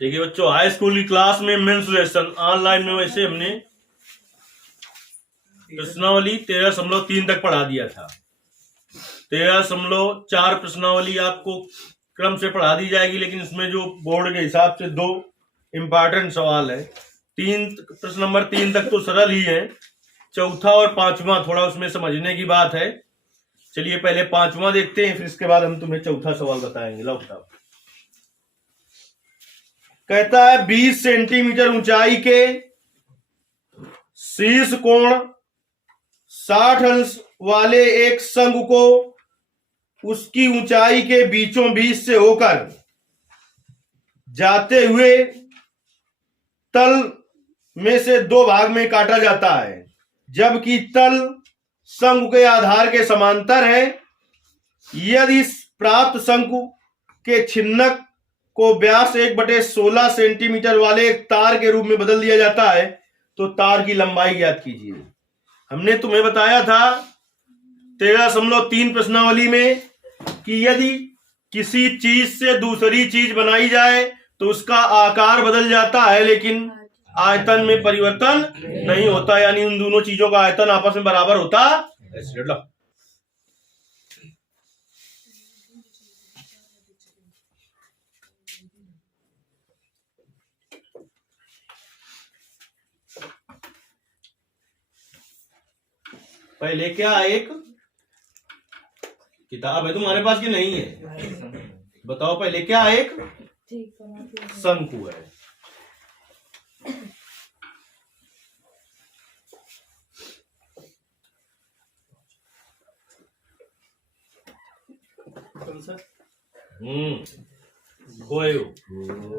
देखिए बच्चों, high school की क्लास में मेंसुरेशन ऑनलाइन में वैसे हमने प्रश्नावली 13.3 तक पढ़ा दिया था। 13.4 प्रश्नावली आपको क्रम से पढ़ा दी जाएगी, लेकिन इसमें जो बोर्ड के हिसाब से 2 इम्पोर्टेंट सवाल है। प्रश्न नंबर 3 तक तो सरल ही है, चौथा और पांचवा थोड़ा उसमें समझने की बात है। चलिए पहले पांचवा देखते हैं, फिर इसके बाद हम तुम्हें चौथा सवाल बताएंगे। लो साहब, कहता है 20 सेंटीमीटर ऊंचाई के शीर्ष कोण 60 अंश वाले एक शंकु को उसकी ऊंचाई के बीचों बीच से होकर जाते हुए तल में से 2 भाग में काटा जाता है, जबकि तल शंकु के आधार के समांतर है। यदि प्राप्त शंकु के छिन्नक को व्यास 1/16 सेंटीमीटर वाले एक तार के रूप में बदल दिया जाता है तो तार की लंबाई ज्ञात कीजिए। हमने तुम्हें बताया था 13.3 प्रश्नावली में कि यदि किसी चीज से दूसरी चीज बनाई जाए तो उसका आकार बदल जाता है, लेकिन आयतन में परिवर्तन नहीं होता, यानी उन दोनों चीजों का आयतन आपस में बराबर होता है। पहले क्या, एक किताब है तुम्हारे पास कि नहीं है? बताओ पहले क्या, एक शंकु है।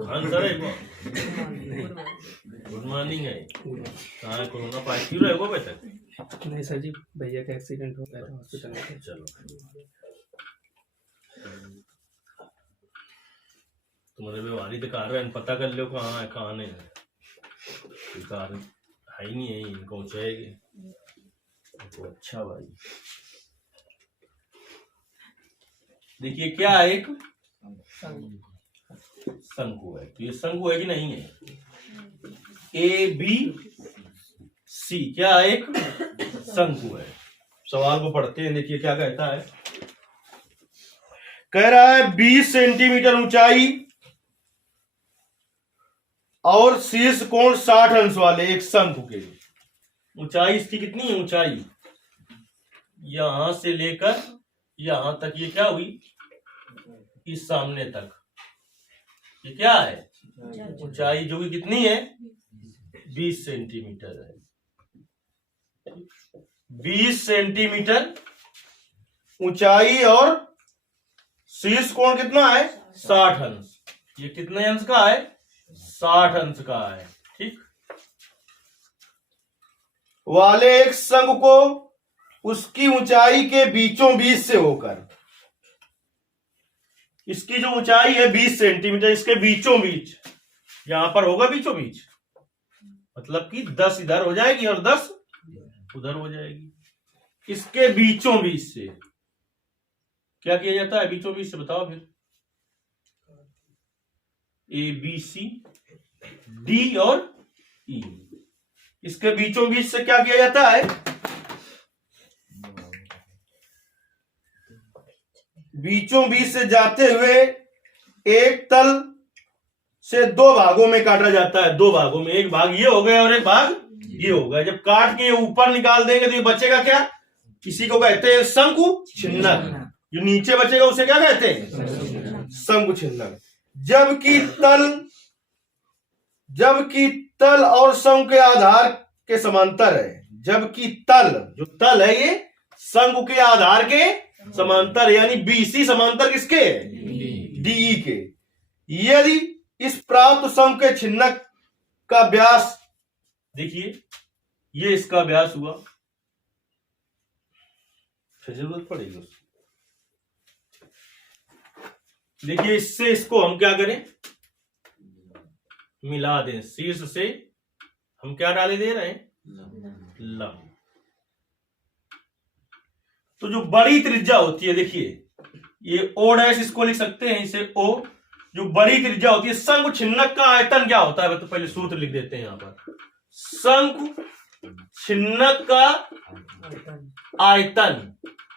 खान सर गुड मॉर्निंग है। कहाँ कोरोना पॉजिटिव रहेगा बेटा? नहीं सर जी, भैया का एक्सीडेंट हो गया था हॉस्पिटल में। चलो, तुम्हारे व्यवहारी तो कार है, पता कर लो कहाँ है कहाँ नहीं है। कार है ही नहीं है, इनको चाहिए तो अच्छा भाई। देखिए क्या, एक शंकु है। तो ये शंकु है कि नहीं है? ABC क्या, एक शंकु है। सवाल को पढ़ते हैं, देखिए क्या कहता है। कह रहा है 20 सेंटीमीटर ऊंचाई और शीर्ष कोण 60 अंश वाले एक शंकु के, ऊंचाई इसकी कितनी है? ऊंचाई यहां से लेकर यहां तक, ये क्या हुई? इस सामने तक, ये क्या है? ऊंचाई जो कि कितनी है? 20 सेंटीमीटर है। 20 सेंटीमीटर ऊंचाई और शीर्ष कोण कितना है? 60 अंश। ये कितने अंश का है? 60 अंश का है। ठीक, वाले एक शंकु को उसकी ऊंचाई के बीचों बीच से होकर, इसकी जो ऊंचाई है 20 सेंटीमीटर, इसके बीचों बीच, यहां पर होगा बीचों बीच, मतलब कि 10 इधर हो जाएगी और 10 उधर हो जाएगी। इसके बीचों बीच से क्या किया जाता है? बीचों बीच से बताओ फिर। ABC, D और E, इसके बीचों बीच से क्या किया जाता है? बीचों बीच से जाते हुए एक तल से 2 भागों में काटा जाता है। 2 भागों में, एक भाग ये हो गया और एक भाग ये हो गया। जब काट के ऊपर निकाल देंगे तो ये बचेगा क्या? इसी को कहते हैं शंकु छिन्नक। जो नीचे बचेगा उसे क्या कहते हैं? शंकु छिन्नक। जबकि तल और शंकु के आधार के समांतर है। जबकि तल, जो तल है ये शंकु के आधार के समांतर, यानी BC समांतर किसके? DE के। यदि इस प्राप्त शंकु के छिन्नक का व्यास, देखिए ये इसका व्यास हुआ, जरूरत पड़ेगी। देखिए इससे इसको हम क्या करें? मिला दें। शीर्ष से हम क्या डाले दे रहे हैं? लंब। तो जो बड़ी त्रिज्या होती है, देखिए ये O डैश, इसको लिख सकते हैं इसे O, जो बड़ी त्रिज्या होती है, शंकु छिन्नक का आयतन क्या होता है, तो पहले सूत्र लिख देते हैं यहां पर। शंकु छिन्नक का आयतन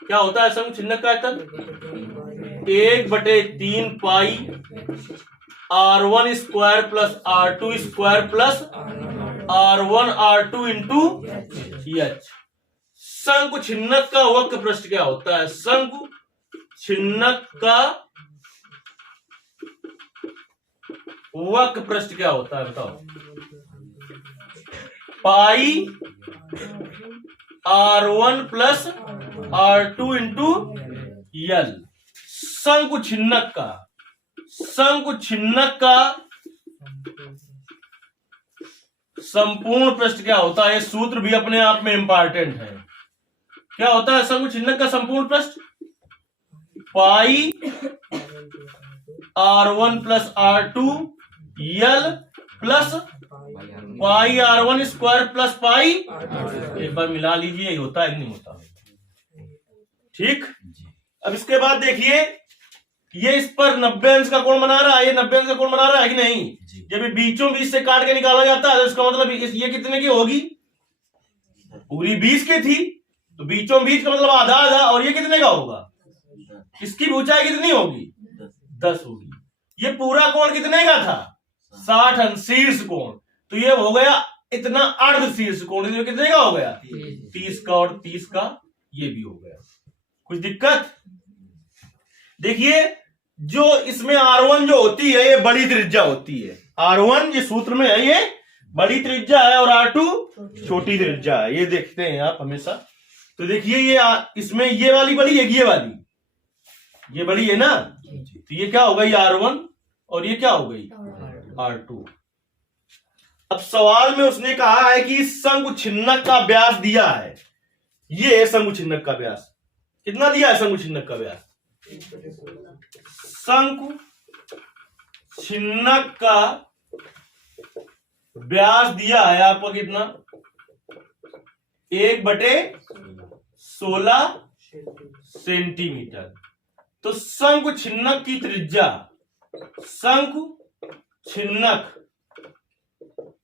क्या होता है? शंकु छिन्नक का आयतन 1/3 पाई R1 square plus R2 square plus R1 R2 into H. शंकु छिन्नक का वक्र पृष्ठ क्या होता है? शंकु छिन्नक का वक्र पृष्ठ क्या होता है बताओ? पाई R1 plus R2 into L. शंकु छिन्नक का संपूर्ण पृष्ठ क्या होता है? सूत्र भी अपने आप में इंपॉर्टेंट है। क्या होता है शंकु छिन्नक का संपूर्ण पृष्ठ? पाई R1 plus R2 L plus pi R1 square plus pi, एक बार मिला लीजिए, होता है कि नहीं होता? ठीक। अब इसके बाद देखिए, ये इस पर 90 अंश का कोण बना रहा है, ये 90 अंश का कोण बना रहा है कि नहीं? जब ये बीचों बीच से काट के निकाला जाता है तो इसका मतलब ये कितने की होगी? पूरी 20 की थी, तो बीचों बीच का मतलब आधा आधा, और ये कितने का होगा? इसकी ऊंचाई कितनी होगी? 10 होगी। ये पूरा कोण कितने का था? 60 अंश शीर्ष कोण। तो ये हो गया इतना अर्ध शीर्ष कोण, कितने का हो गया? 30 का, और 30 का ये भी हो गया। कुछ दिक्कत? देखिए, जो इसमें R1 जो होती है, ये बड़ी त्रिज्या होती है। R1 ये सूत्र में है, ये बड़ी त्रिज्या है, और R2 छोटी त्रिज्या है। ये देखते हैं आप हमेशा। तो देखिए, ये इसमें ये वाली बड़ी है, ये बड़ी है ना, तो ये क्या हो गई? R1, और ये क्या हो गई? R2। अब सवाल में उसने कहा है कि शंकु छिन्नक का व्यास दिया है। ये है शंकु छिन्नक का व्यास। कितना दिया है शंकु छिन्नक का व्यास? शंकु छिन्नक का व्यास दिया है आपको कितना? 1/16 सेंटीमीटर। तो शंकु छिन्नक की त्रिज्या, शंकु छिन्नक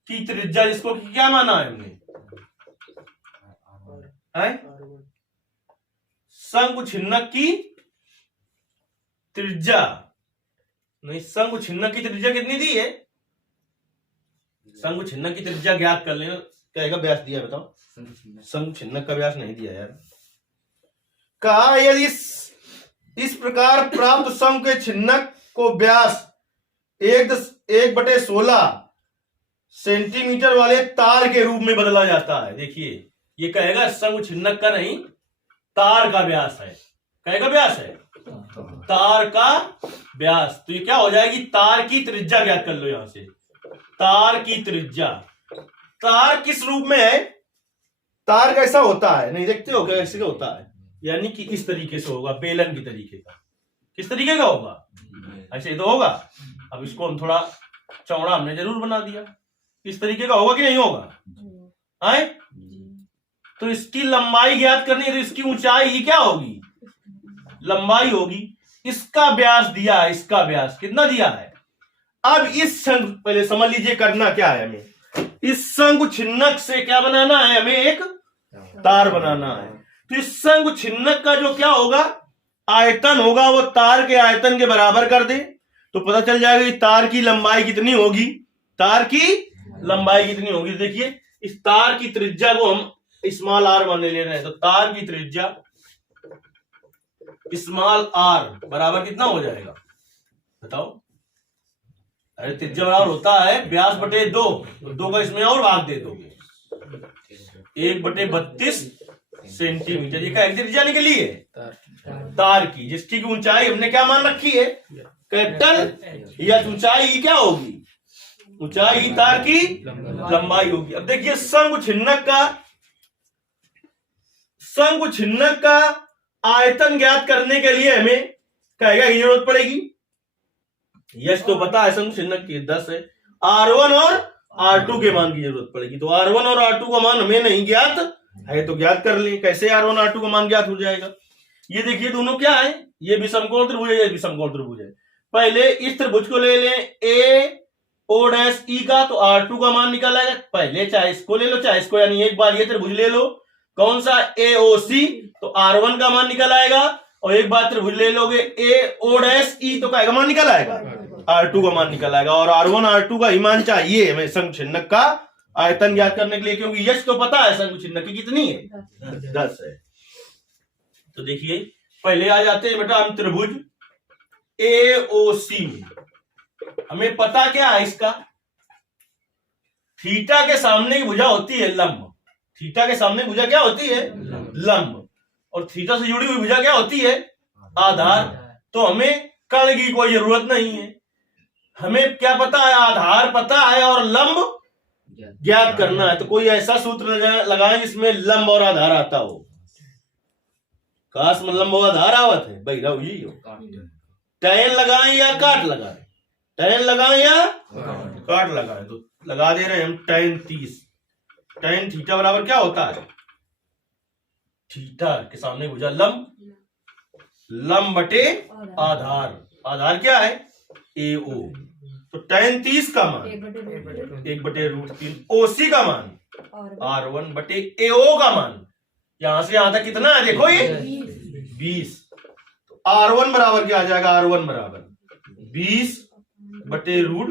की त्रिज्या, जिसको क्या माना है हमने? शंकु छिन्नक की त्रिज्या, नहीं, शंकु छिन्नक की त्रिज्या कितनी दी है? शंकु छिन्नक की त्रिज्या ज्ञात कर लेना। क्या व्यास दिया है बताओ? शंकु छिन्नक का व्यास नहीं दिया यार। कहा यदि इस प्रकार प्राप्त शंकु के छिन्नक को व्यास 1/16 सेंटीमीटर वाले तार के रूप में बदला जाता है। देखिए, ये कहेगा शंकु छिन्नक का नहीं, तार का व्यास है। कहेगा व्यास है, तार का व्यास। तो ये क्या हो जाएगी? तार की त्रिज्या ज्ञात कर लो यहां से। तार की त्रिज्या, तार किस रूप में है? तार कैसा होता है, नहीं देखते हो क्या? कैसे होता है, यानी कि इस तरीके से होगा, बेलन की तरीके का। किस तरीके का होगा? ऐसे ही तो होगा। अब इसको हम थोड़ा चौड़ा हमने जरूर बना दिया। इस तरीके का होगा कि नहीं होगा? आए? तो इसकी लंबाई ज्ञात करनी है, तो इसकी ऊंचाई क्या होगी? लंबाई होगी। इसका व्यास दिया है, इसका व्यास कितना दिया है? अब इस शंकु, पहले समझ लीजिए करना क्या है हमें। इस शंकु छिन्नक से क्या बनाना है हमें? एक तार बनाना है। तो इस शंकु छिन्नक का जो क्या होगा? आयतन होगा, वो तार के आयतन के बराबर कर दे, तो पता चल जाएगा कि तार की लंबाई कितनी होगी। तार की लंबाई कितनी होगी? देखिए, इस तार की त्रिज्या को हम स्मॉल r मान ले रहे हैं, तो तार की त्रिज्या स्मॉल r बराबर कितना हो जाएगा बताओ? अरे त्रिज्या बराबर होता है व्यास बटे 2, तो 2 का इसमें और भाग दे दोगे, 1/32 सेंटीमीटर। ये क्या त्रिज्या निकली है? तार की, जिसकी ऊंचाई हमने क्या मान रखी है? कैपिटल। या ऊंचाई क्या होगी? ऊंचाई तार की लंबाई होगी। अब देखिए, शंकु छिन्नक का आयतन ज्ञात करने के लिए हमें कहेगा की जरूरत पड़ेगी। यश तो पता है शंकु छिन्नक की 10 है। R1 और R2 के मान की जरूरत पड़ेगी। तो R1 और R2 का मान हमें नहीं ज्ञात है, तो ज्ञात कर लें। कैसे R1 R2 का मान ज्ञात हो जाएगा? ये देखिए, दोनों क्या है? ये भी समकोण त्रिभुज है, ये भी समकोण त्रिभुज है। पहले इस त्रिभुज को ले लें ए ओ डैश ई का, तो R2 का मान निकल आएगा। पहले चाहे इसको ले लो चाहे इसको, यानी एक बार ये त्रिभुज ले लो, कौन सा AOC, तो R1 का मान निकल आएगा। और एक बार त्रिभुज ले लोगे AO डैश ई, तो क्या मान निकल आएगा, R2 का मान निकल आएगा। और R1 R2 का ही मान चाहिए हमें शंकुचिन्हक का आयतन ज्ञात करने के लिए, क्योंकि यश तो पता है शंकुचिन्हक की कितनी है, 10 है। तो देखिए पहले आ जाते हैं बेटा हम त्रिभुज AOC में। हमें पता क्या है इसका, थीटा के सामने की भुजा होती है लंब। थीटा के सामने भुजा क्या होती है, लंब। और थीटा से जुड़ी हुई भुजा क्या होती है, आधार। तो हमें कर्ण की कोई जरूरत नहीं है, हमें क्या पता है, आधार पता है और लंब ज्ञात करना है। तो कोई ऐसा सूत्र लगाएं जिसमें लंब और आधार आता हो। काश में लंब और आधार आवत है भाई राव जी, टैन लगाएं या काट लगाएं, टैन लगाएं या काट लगाएं। तो लगा दे रहे हैं हम टैन 30। टैन थीटा बराबर क्या होता है, थीटा के सामने भुजा लंब, लंब बटे आधार। आधार क्या है, AO। तो टैन 30 का मान 1/√3, OC का मान R1 बटे AO का मान, यहां से यहां तक कितना है देखो ये 20। तो R1 बराबर क्या आ जाएगा, R1 बराबर 20/√3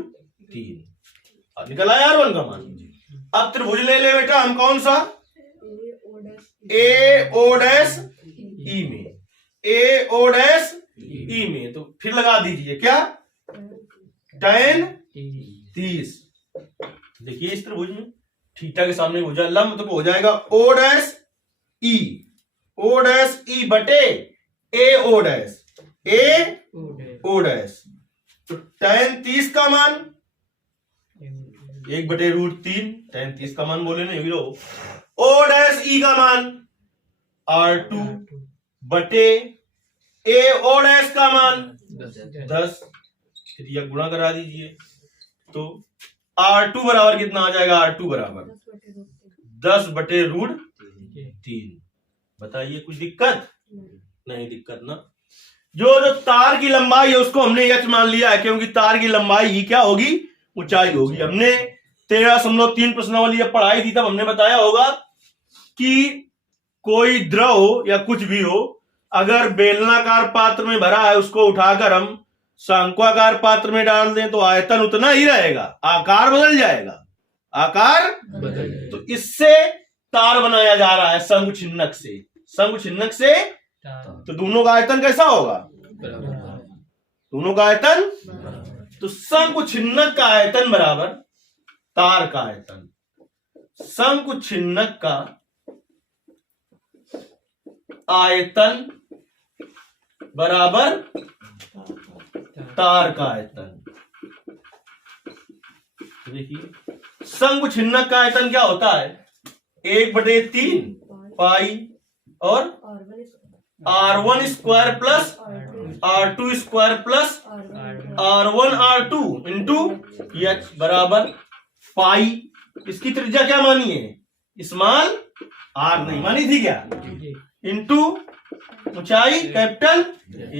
निकल आया R1 का मान। अब त्रिभुज ले ले बेटा हम कौन सा, AO डैश ई में, AO डैश ई में। तो फिर लगा दीजिए क्या, टैन 30। देखिए इस त्रिभुज में थीटा के सामने भुजा लंब, तो हो जाएगा O डैश ई, O डैश ई बटे AO डैश, AO डैश। तो टैन 30 का मान 1/√3, टैन 30 का मान बोले नहीं वीरो। O डैश ई का मान R2 बटे AO डैश का मान 10। फिर यह गुणा करा दीजिए, तो R2 बराबर कितना आ जाएगा, R2 बराबर 10/√3। बताइए कुछ दिक्कत, नहीं दिक्कत ना। जो तार की लंबाई है उसको हमने h मान लिया है, क्योंकि तार की लंबाई ही क्या होगी, ऊंचाई होगी। हमने 13.3 प्रश्नावली जब पढ़ाई थी तब हमने बताया होगा कि कोई द्रव हो या कुछ भी हो, अगर बेलनाकार पात्र में भरा है उसको उठाकर हम शंक्वाकार पात्र में डाल दें तो आयतन उतना ही रहेगा, आकार बदल जाएगा, आकार बदल। तो इससे तार बनाया जा रहा है शंकुचिन्हक से, शंकुचिन्हक से। तो दोनों का आयतन कैसा होगा, दोनों का आयतन, तो शंकुचिन्हक का आयतन बराबर तार का आयतन, शंकुचिन्हक का आयतन बराबर तार का आयतन। देखिए शंकुचिन्हक का आयतन क्या होता है, 1/3 पाई और R1 square plus R2 square plus R1 R2 into H बराबर पाई। इसकी त्रिज्या क्या मानी है, स्मॉल R नहीं मानी थी क्या, इंटू ऊंचाई कैपिटल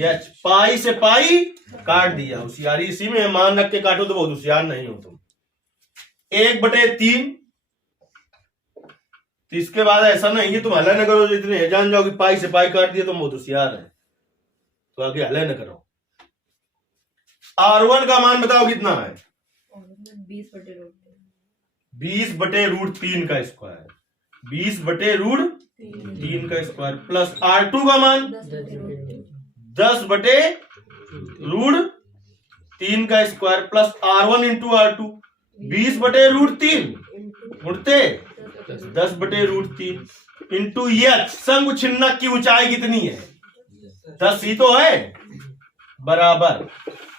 H। पाई से पाई काट दिया, होशियारी इसी में मान रख के काटो तो बहुत होशियार नहीं हो तुम। 1/3, तो इसके बाद ऐसा नहीं कि तुम हल्ला न करो, इतने जान जाओ कि पाई से पाई काट दिया तुम बहुत होशियार है, तो आगे हल्ला न करो। R1 का मान बताओ कितना है, 20/√3 का स्क्वायर, 20/√3 का स्क्वायर प्लस R2 का मान 10/√3 का square plus R1 into R2 20/√3 गुणते 10/√3 into H। शंकुचिन्हक की ऊंचाई कितनी है, 10 ही तो है, बराबर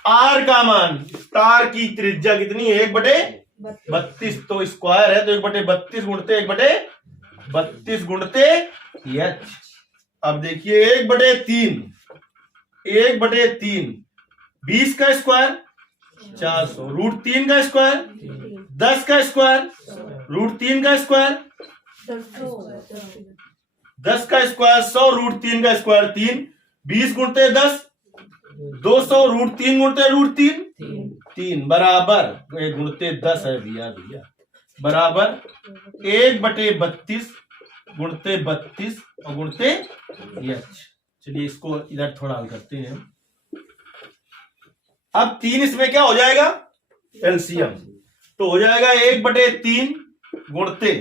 R का मान, तार की त्रिज्या कितनी है, 1/32, तो स्क्वायर है तो 1/32 गुणते 1/32 गुणते H। अब देखिए 1/3, 1/3 20 का स्क्वायर 400, √3 का स्क्वायर 10 का स्क्वायर, √3 का स्क्वायर 10 का स्क्वायर 100, √3 का स्क्वायर 3, 20 गुणते 10 200√3 गुणते √3 3 बराबर 1 गुणते 10 है भैया बराबर 1/32 गुणते 32 और गुणते h। चलिए इसको इधर थोड़ा हल करते हैं। अब 3 इसमें क्या हो जाएगा एलसीएम, तो हो जाएगा 1/3 गुणते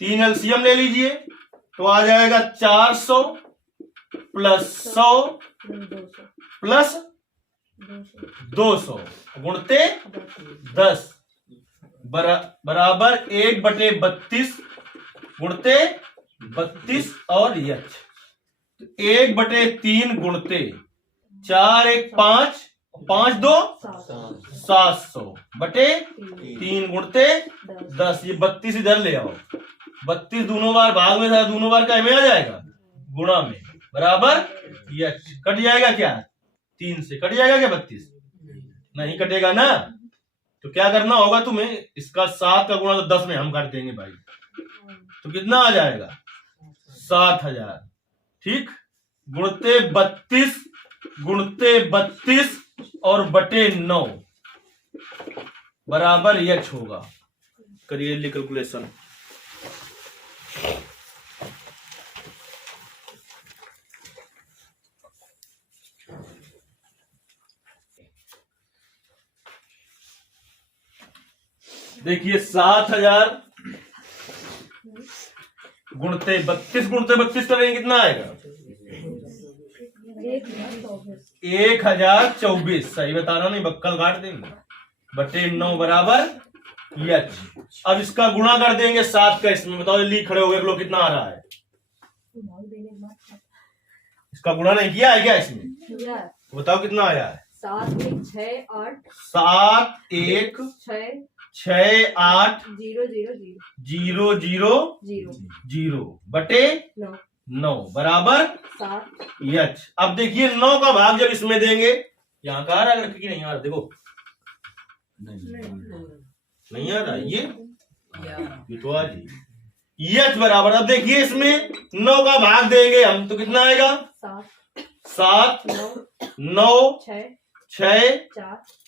3 एलसीएम ले लीजिए, तो आ जाएगा 400 प्लस 100 प्लस 200 गुणते 10 बराबर 1/32 गुणते 32 और h। 1/3 गुणते 4 1 5 5 2 700 बटे 3 गुणते 10। ये 32 इधर ले आओ, 32 दोनों बार भाग में था, दोनों बार क्या में आ जाएगा गुणा में, बराबर ये कट जाएगा क्या 3 से कट जाएगा क्या 32 नहीं कटेगा ना। तो क्या करना होगा तुम्हें, इसका 7 का गुणा तो 10 में हम कर देंगे भाई, तो कितना आ जाएगा 7000 ठीक, गुणते 32 और बटे 9 बराबर h होगा। करिए कैलकुलेशन। देखिए 7000 गुणते 32 करेंगे कितना आएगा 1024। सही बताना नहीं बक्कल काट देंगे, बटे 9 बराबर h। अब इसका गुणा कर देंगे 7 का इसमें, बताओ जल्दी खड़े हो गए लोग कितना आ रहा है। इसका गुणा नहीं किया है क्या इसमें, तो बताओ कितना आया है 7 1 6 8 7 1 6 8 0 0 0 0 0 बटे 9 बराबर 7 h। अब देखिए 9 का भाग जब इसमें देंगे, यहाँ का आ रहा है कि नहीं आ रहा, देखो नहीं आ रहा ये तो आ जी h बराबर। अब देखिए इसमें 9 का भाग देंगे हम तो कितना आएगा 7 9 6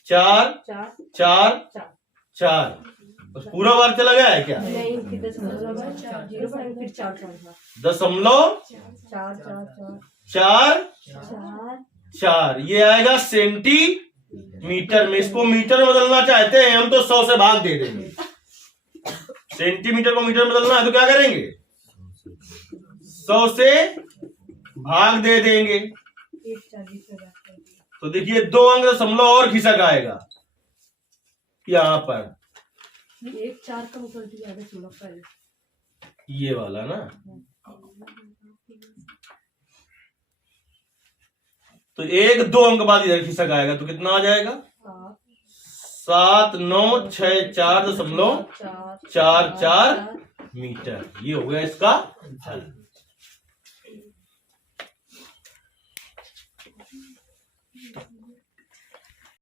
4 4 4 बस पूरा बार चला गया है क्या नहीं फिर 0 फिर 4 दशमलव 4 ये आएगा सेंटीमीटर में। इसको मीटर में बदलना चाहते हैं हम तो 100 से भाग दे देंगे। सेंटीमीटर को मीटर में बदलना है तो क्या करेंगे 100 से भाग दे देंगे। तो देखिए 2 अंक दशमलव और खिसक आएगा यहाँ पर, 1 4 कम कर दिया है थोड़ा पहले ये वाला ना। तो 1 2 अंक बाद इधर खिसक आएगा तो कितना आ जाएगा 7 9 6 4.44 मीटर। ये हो गया इसका हल।